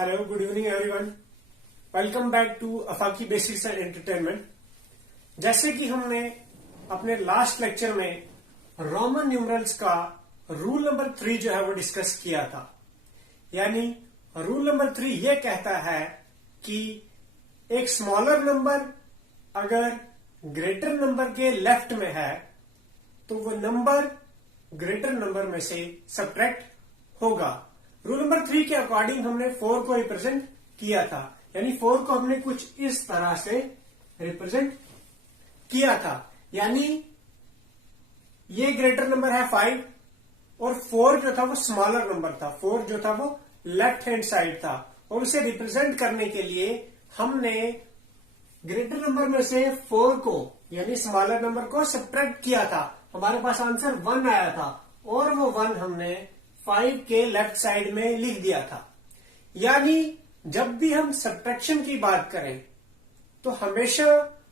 Hello, good evening everyone. Welcome back to Afaqi basics and entertainment. जैसे कि हमने अपने लास्ट लेक्चर में रोमन न्यूमरल्स का रूल नंबर 3 जो है वो डिस्कस किया था। यानी रूल नंबर 3 ये कहता है कि एक स्मॉलर नंबर अगर ग्रेटर नंबर के लेफ्ट में है तो वो नंबर ग्रेटर नंबर में से सब्ट्रैक्ट होगा। रूल नंबर 3 के अकॉर्डिंग हमने 4 को रिप्रेजेंट किया था। यानी 4 को हमने कुछ इस तरह से रिप्रेजेंट किया था। यानी ये ग्रेटर नंबर है 5 और 4 जो था वो स्मॉलर नंबर था। 4 जो था वो लेफ्ट हैंड साइड था और उसे रिप्रेजेंट करने के लिए हमने ग्रेटर नंबर में से 4 को यानी स्मॉलर नंबर को सब्ट्रैक्ट किया था। हमारे पास आंसर 1 आया था और वो 1 हमने 5 के लेफ्ट साइड में लिख दिया था। यानी जब भी हम सब्ट्रैक्शन की बात करें तो हमेशा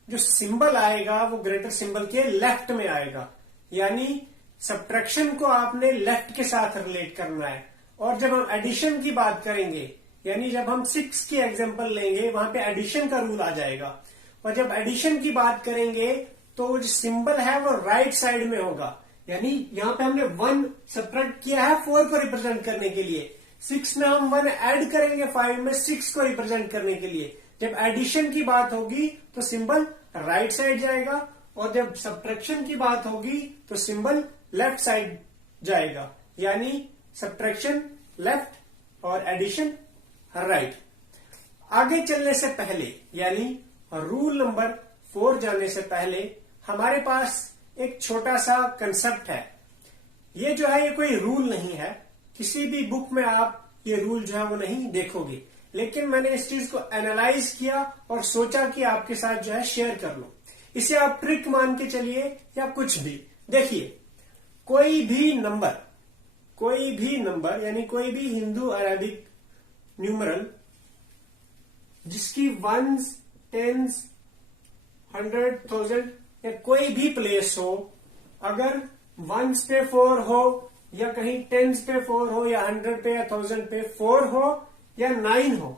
जो सिंबल आएगा वो ग्रेटर सिंबल के लेफ्ट में आएगा। यानी सब्ट्रैक्शन को आपने लेफ्ट के साथ रिलेट करना है। और जब हम एडिशन की बात करेंगे यानी जब हम 6 की एग्जांपल लेंगे वहां पे एडिशन का रूल आ जाएगा। और जब एडिशन की बात करेंगे तो जो सिंबल है वो राइट साइड में होगा। यानी यहां पे हमने 1 सब्ट्रैक्ट किया है 4 को रिप्रेजेंट करने के लिए। 6 में हम 1 ऐड करेंगे 5 में 6 को रिप्रेजेंट करने के लिए। जब एडिशन की बात होगी तो सिंबल राइट साइड जाएगा और जब सब्ट्रैक्शन की बात होगी तो सिंबल लेफ्ट साइड जाएगा। यानी सब्ट्रैक्शन लेफ्ट और एडिशन राइट। आगे चलने से पहले यानी रूल नंबर 4 जाने से पहले हमारे पास एक छोटा सा कंसेप्ट है। ये जो है ये कोई रूल नहीं है, किसी भी बुक में आप ये रूल जो है वो नहीं देखोगे। लेकिन मैंने इस चीज को एनालाइज किया और सोचा कि आपके साथ जो है शेयर कर लो। इसे आप ट्रिक मान के चलिए या कुछ भी। देखिए, कोई भी नंबर यानी कोई भी हिंदू अरेबिक न्यूमरल जिसकी 1s, 10s, 100, 1000 या कोई भी प्लेस हो, अगर 1s पे 4 हो या कहीं 10s पे 4 हो या 100 पे या 1000 पे 4 हो या 9 हो,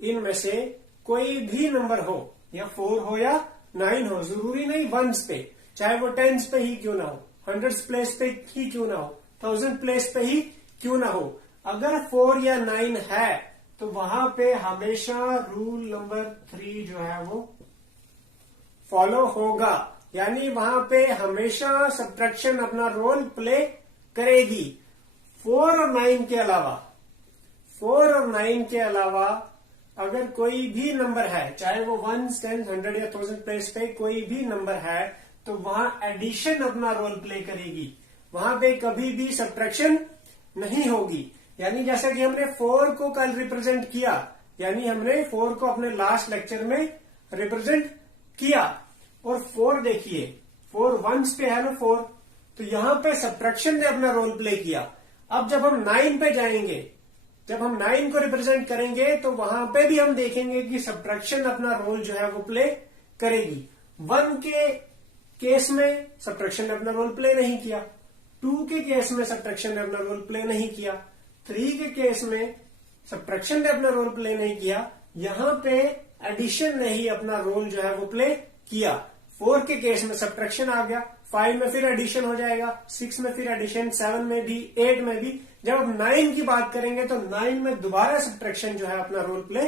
इनमें से कोई भी नंबर हो या 4 हो या 9 हो, जरूरी नहीं 1s पे, चाहे वो 10s पे ही क्यों ना हो, 100 प्लेस पे ही क्यों ना हो, 1000 प्लेस पे ही क्यों ना हो, अगर 4 या 9 है तो वहां पे हमेशा रूल नंबर 3 जो है वो फॉलो होगा। यानी वहां पे हमेशा सब्ट्रैक्शन अपना रोल प्ले करेगी। 4 और 9 के अलावा अगर कोई भी नंबर है, चाहे वो 1s, 10s, 100 या 1000 प्लेस पे कोई भी नंबर है, तो वहां एडिशन अपना रोल प्ले करेगी। वहां पे कभी भी सब्ट्रैक्शन नहीं होगी। यानी जैसा कि हमने 4 को कल रिप्रेजेंट किया, यानी हमने 4 को अपने लास्ट लेक्चर में रिप्रेजेंट किया और 4 देखिए 4 1s पे है ना 4, तो यहां पे सब्ट्रैक्शन ने अपना रोल प्ले किया। अब जब हम 9 पे जाएंगे, जब हम 9 को रिप्रेजेंट करेंगे तो वहां पे भी हम देखेंगे कि सब्ट्रैक्शन अपना रोल जो है वो प्ले करेगी। 1 के केस में सब्ट्रैक्शन ने अपना रोल प्ले नहीं किया, 2 के केस में सब्ट्रैक्शन ने अपना रोल प्ले नहीं किया, 3 के केस में सब्ट्रैक्शन ने अपना रोल प्ले नहीं किया। यहां पे एडिशन ने ही अपना रोल जो है वो प्ले किया। 4 के केस में सब्ट्रैक्शन आ गया, 5 में फिर एडिशन हो जाएगा, 6 में फिर एडिशन, 7 में भी, 8 में भी। जब हम 9 की बात करेंगे तो 9 में दोबारा सब्ट्रैक्शन जो है अपना रोल प्ले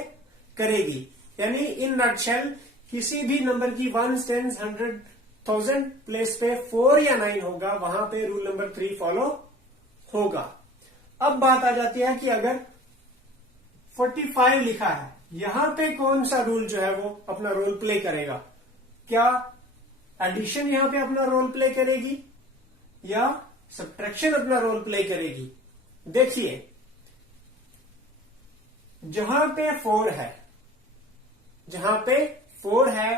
करेगी। यानी इन नटशेल किसी भी नंबर की 1s, 10s, 100, 1000 प्लेस पे 4 या 9 होगा, वहां पे रूल नंबर 3 फॉलो होगा। अब बात आ जाती है कि अगर 45 लिखा है, यहां पे कौन सा रूल जो है वो अपना रोल प्ले करेगा? क्या एडिशन यहां पे अपना रोल प्ले करेगी या सब्ट्रैक्शन अपना रोल प्ले करेगी? देखिए, जहां पे 4 है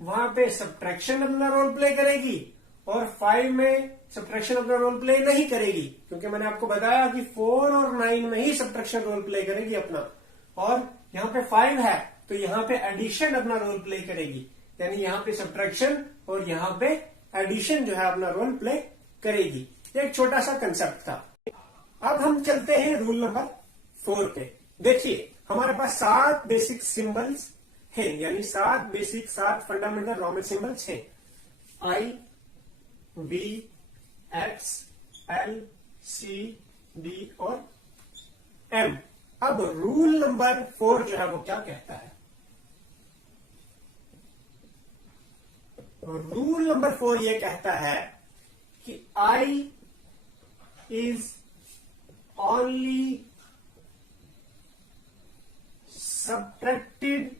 वहां पे सब्ट्रैक्शन अपना रोल प्ले करेगी और 5 में सब्ट्रैक्शन अपना रोल प्ले नहीं करेगी, क्योंकि मैंने आपको बताया कि 4 और 9 में ही सब्ट्रैक्शन रोल प्ले करेगी अपना। और यहां पे 5 है तो यहां पे एडिशन अपना रोल प्ले करेगी। यानी यहां पे सब्ट्रैक्शन और यहां पे एडिशन जो है अपना रोल प्ले करेगी। ये एक छोटा सा कंसेप्ट था। अब हम चलते हैं रूल नंबर 4 पे। देखिए हमारे पास 7 बेसिक सिंबल्स हैं, यानी 7 फंडामेंटल रोमन सिंबल्स हैं। आई, बी, एक्स, एल, सी, डी और एम। अब रूल नंबर 4 जो है वो क्या कहता है? रूल नंबर 4 ये कहता है कि I is only subtracted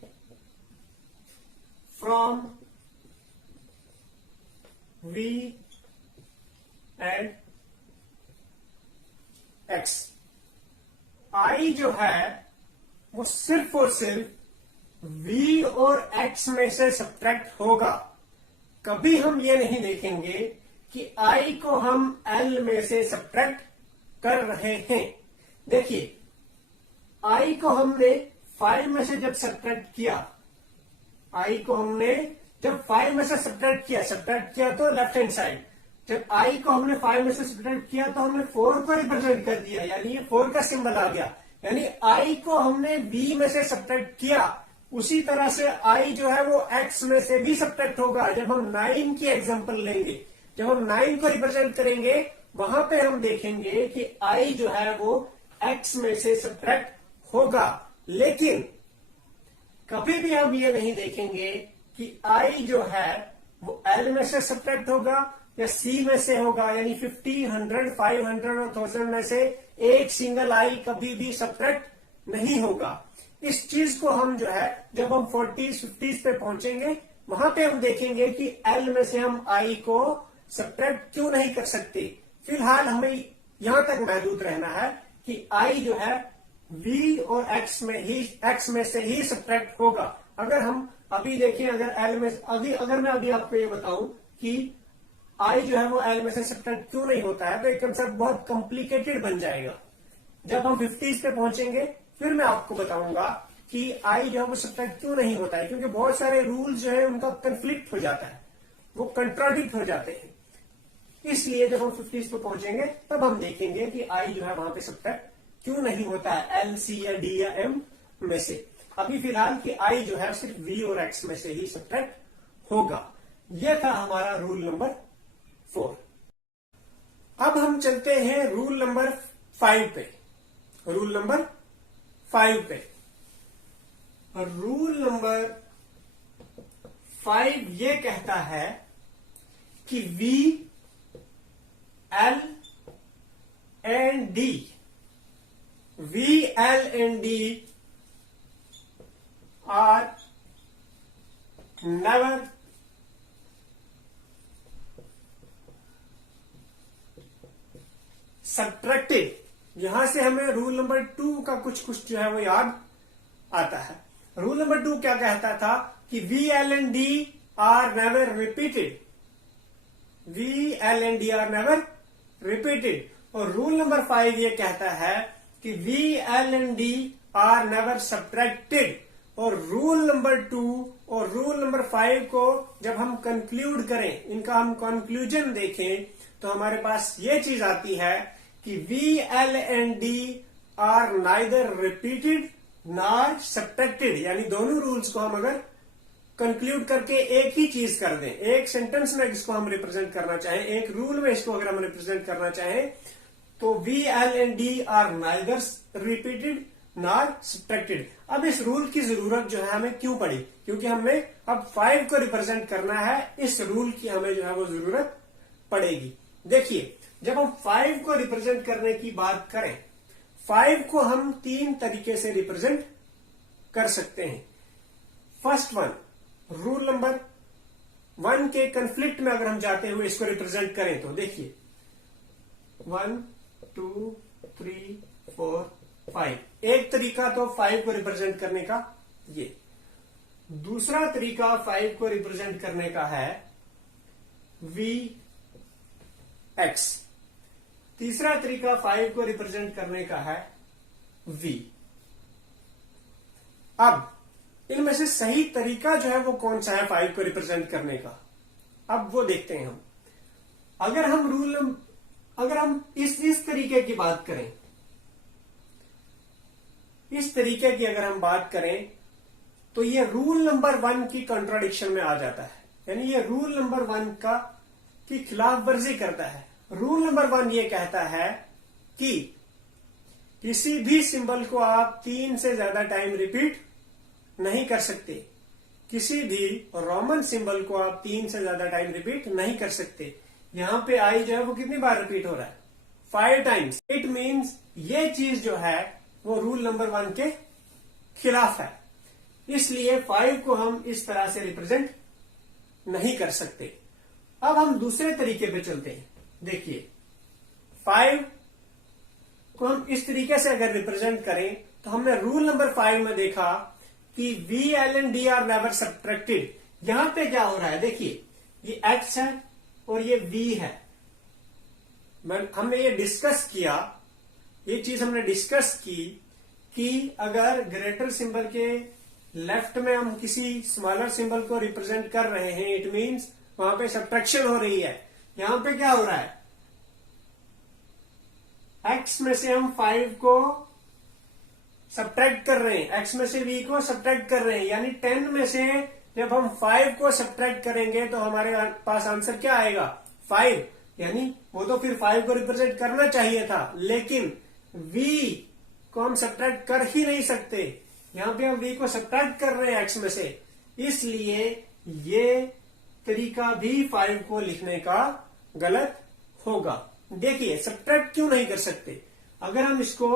from V and X। I जो है वो सिर्फ और सिर्फ V और X में से सब्ट्रैक्ट होगा। कभी हम ये नहीं देखेंगे कि I को हम L में से सब्ट्रैक्ट कर रहे हैं। देखिए I को हमने 5 में से जब सब्ट्रैक्ट किया, आई को हमने जब 5 में से सब्ट्रैक्ट किया तो लेफ्ट हैंड साइड, जब आई को हमने 5 में से सब्ट्रैक्ट किया तो हमने 4 को रिप्रेजेंट कर दिया, यानी ये 4 का सिंबल आ गया। यानी आई को हमने बी में से सब्ट्रैक्ट किया, उसी तरह से आई जो है वो एक्स में से भी सब्ट्रैक्ट होगा। जब हम 9 की एग्जांपल लेंगे, जब हम 9 को रिप्रेजेंट करेंगे, वहां पे हम देखेंगे कि आई जो है वो एक्स में से सब्ट्रैक्ट होगा। लेकिन कभी भी हम ये नहीं देखेंगे कि आई जो है वो एल में से सब्ट्रैक्ट होगा या सी में से होगा, यानी 50, 100, 500 और 1000 में से एक सिंगल आई कभी भी सब्ट्रैक्ट नहीं होगा। इस चीज को हम जो है जब हम 40s 50s पे पहुंचेंगे, वहां पे हम देखेंगे कि एल में से हम आई को सब्ट्रैक्ट क्यों नहीं कर सकते। फिलहाल हमें यहां तक महदूद रहना है कि आई जो है V और X में से ही सब्ट्रैक्ट होगा। अगर हम अभी देखें, अगर मैं अभी आपको ये बताऊं कि I जो है वो L में से सब्ट्रैक्ट क्यों नहीं होता है, तो एक कंसेप्ट बहुत कॉम्प्लिकेटेड बन जाएगा। जब हम 50s पे पहुंचेंगे फिर मैं आपको बताऊंगा कि I जो है वो सब्ट्रैक्ट क्यों नहीं होता है, क्योंकि बहुत सारे रूल्स जो है उनका कंफ्लिक्ट हो जाता है, वो कंट्राडिक्ट हो जाते हैं। इसलिए जब हम 50s पे पहुंचेंगे तब हम देखेंगे कि I जो है वहां पे सब्ट्रैक्ट क्यों नहीं होता है एल, सी या डी या एम में से। अभी फिलहाल कि आई जो है सिर्फ वी और एक्स में से ही सब्ट्रैक्ट होगा। यह था हमारा रूल नंबर 4। अब हम चलते हैं रूल नंबर 5 पे। रूल नंबर 5 पे, रूल नंबर 5 ये कहता है कि we, L and D, V, L and D are never subtracted। यहां से हमें रूल नंबर 2 का कुछ जो है वो याद आता है। रूल नंबर 2 क्या कहता था कि V, L and D are never repeated। V, L and D are never repeated। और रूल नंबर 5 ये कहता है कि V, L and D are never subtracted। और रूल नंबर 2 और रूल नंबर 5 को जब हम कंक्लूड करें, इनका हम कंक्लूजन देखें, तो हमारे पास ये चीज आती है कि V, L and D are neither repeated nor subtracted। यानी दोनों रूल्स को हम अगर कंक्लूड करके एक ही चीज कर दें, एक सेंटेंस में इसको हम रिप्रेजेंट करना चाहें, एक रूल में इसको अगर हम रिप्रेजेंट करना चाहें, तो V, L and D are neither repeated nor subtracted। अब इस रूल की जरूरत जो है हमें क्यों पड़ी? क्योंकि हमने अब 5 को रिप्रेजेंट करना है, इस रूल की हमें जो है वो जरूरत पड़ेगी। देखिए जब हम 5 को रिप्रेजेंट करने की बात करें, 5 को हम 3 तरीके से रिप्रेजेंट कर सकते हैं। फर्स्ट वन, रूल नंबर 1 के कंफ्लिक्ट में अगर हम जाते हुए इसको रिप्रेजेंट करें तो देखिए 1 2 3 4 5। एक तरीका तो 5 को रिप्रेजेंट करने का ये, दूसरा तरीका 5 को रिप्रेजेंट करने का है V X, तीसरा तरीका 5 को रिप्रेजेंट करने का है V। अब इनमें से सही तरीका जो है वो कौन सा है 5 को रिप्रेजेंट करने का, अब वो देखते हैं हम। अगर हम इस तरीके की बात करें, इस तरीके की अगर हम बात करें तो ये रूल नंबर 1 की कॉन्ट्राडिक्शन में आ जाता है, यानी ये रूल नंबर 1 का की खिलाफ वर्जी करता है। रूल नंबर 1 ये कहता है कि किसी भी सिंबल को आप 3 से ज्यादा टाइम रिपीट नहीं कर सकते। किसी भी रोमन सिंबल को आप 3 से ज्यादा टाइम रिपीट नहीं कर सकते। यहां पे आई जो है वो कितनी बार रिपीट हो रहा है? 5 टाइम्स। इट मीन्स ये चीज जो है वो रूल नंबर 1 के खिलाफ है, इसलिए 5 को हम इस तरह से रिप्रेजेंट नहीं कर सकते। अब हम दूसरे तरीके पे चलते हैं। देखिए 5 को हम इस तरीके से अगर रिप्रेजेंट करें तो हमने रूल नंबर 5 में देखा कि V, L and D are never subtracted. यहां पे क्या हो रहा है? देखिए ये X है और ये V है। हमने ये डिस्कस किया, ये चीज हमने डिस्कस की कि अगर ग्रेटर सिंबल के लेफ्ट में हम किसी स्मॉलर सिंबल को रिप्रेजेंट कर रहे हैं, इट मींस वहां पे सब्ट्रैक्शन हो रही है। यहां पे क्या हो रहा है? X में से हम 5 को सब्ट्रैक्ट कर रहे हैं, X में से V को सब्ट्रैक्ट कर रहे हैं, यानी 10 में से जब हम 5 को सब्ट्रैक्ट करेंगे तो हमारे पास आंसर क्या आएगा? 5। यानी वो तो फिर 5 को रिप्रेजेंट करना चाहिए था, लेकिन V को हम सब्ट्रैक्ट कर ही नहीं सकते। यहां पे हम V को सब्ट्रैक्ट कर रहे हैं X में से, इसलिए ये तरीका भी 5 को लिखने का गलत होगा। देखिए सब्ट्रैक्ट क्यों नहीं कर सकते? अगर हम इसको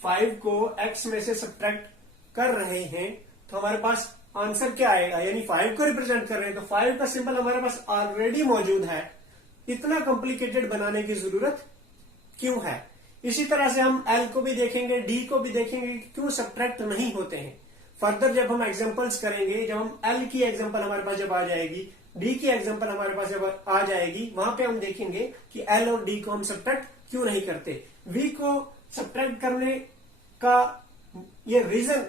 5 को X में से सब्ट्रैक्ट कर रहे हैं तो हमारे पास आंसर क्या आएगा? यानी 5 को रिप्रेजेंट कर रहे हैं तो 5 का सिंबल हमारे पास ऑलरेडी मौजूद है, इतना कॉम्प्लिकेटेड बनाने की जरूरत क्यों है? इसी तरह से हम L को भी देखेंगे, D को भी देखेंगे कि क्यों सब्ट्रैक्ट नहीं होते हैं। फर्दर जब हम एग्जांपल्स करेंगे, जब हम L की एग्जांपल हमारे पास जब आ जाएगी, D की एग्जांपल हमारे पास जब आ जाएगी, वहां पे हम देखेंगे कि L और D को हम सब्ट्रैक्ट क्यों नहीं करते। V को सब्ट्रैक्ट करने का ये रीजन,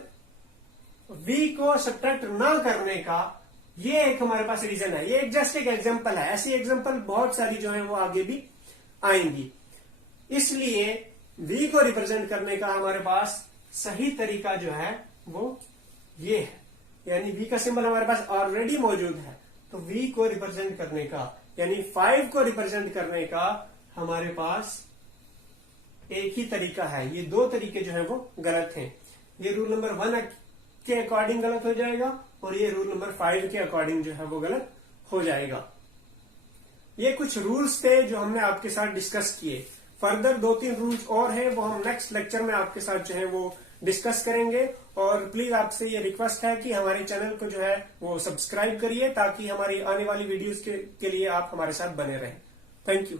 V को सब्ट्रैक्ट ना करने का ये एक हमारे पास रीजन है। ये जस्ट एक एग्जांपल है, ऐसी एग्जांपल बहुत सारी जो है वो आगे भी आएंगी। इसलिए V को रिप्रेजेंट करने का हमारे पास सही तरीका जो है वो ये है, यानी V का सिंबल हमारे पास ऑलरेडी मौजूद है, तो V को रिप्रेजेंट करने का यानी 5 को रिप्रेजेंट करने का हमारे पास एक ही तरीका है। ये 2 तरीके जो है वो गलत हैं। ये रूल नंबर 1 के अकॉर्डिंग गलत हो जाएगा और ये रूल नंबर 5 के अकॉर्डिंग जो है वो गलत हो जाएगा। ये कुछ रूल्स थे जो हमने आपके साथ डिस्कस किए। फर्दर 2-3 रूल्स और हैं, वो हम नेक्स्ट लेक्चर में आपके साथ जो है वो डिस्कस करेंगे। और प्लीज आपसे ये रिक्वेस्ट है कि हमारे चैनल को जो है वो सब्सक्राइब करिए ताकि हमारी आने वाली वीडियोस के लिए आप हमारे साथ बने रहें। Thank you.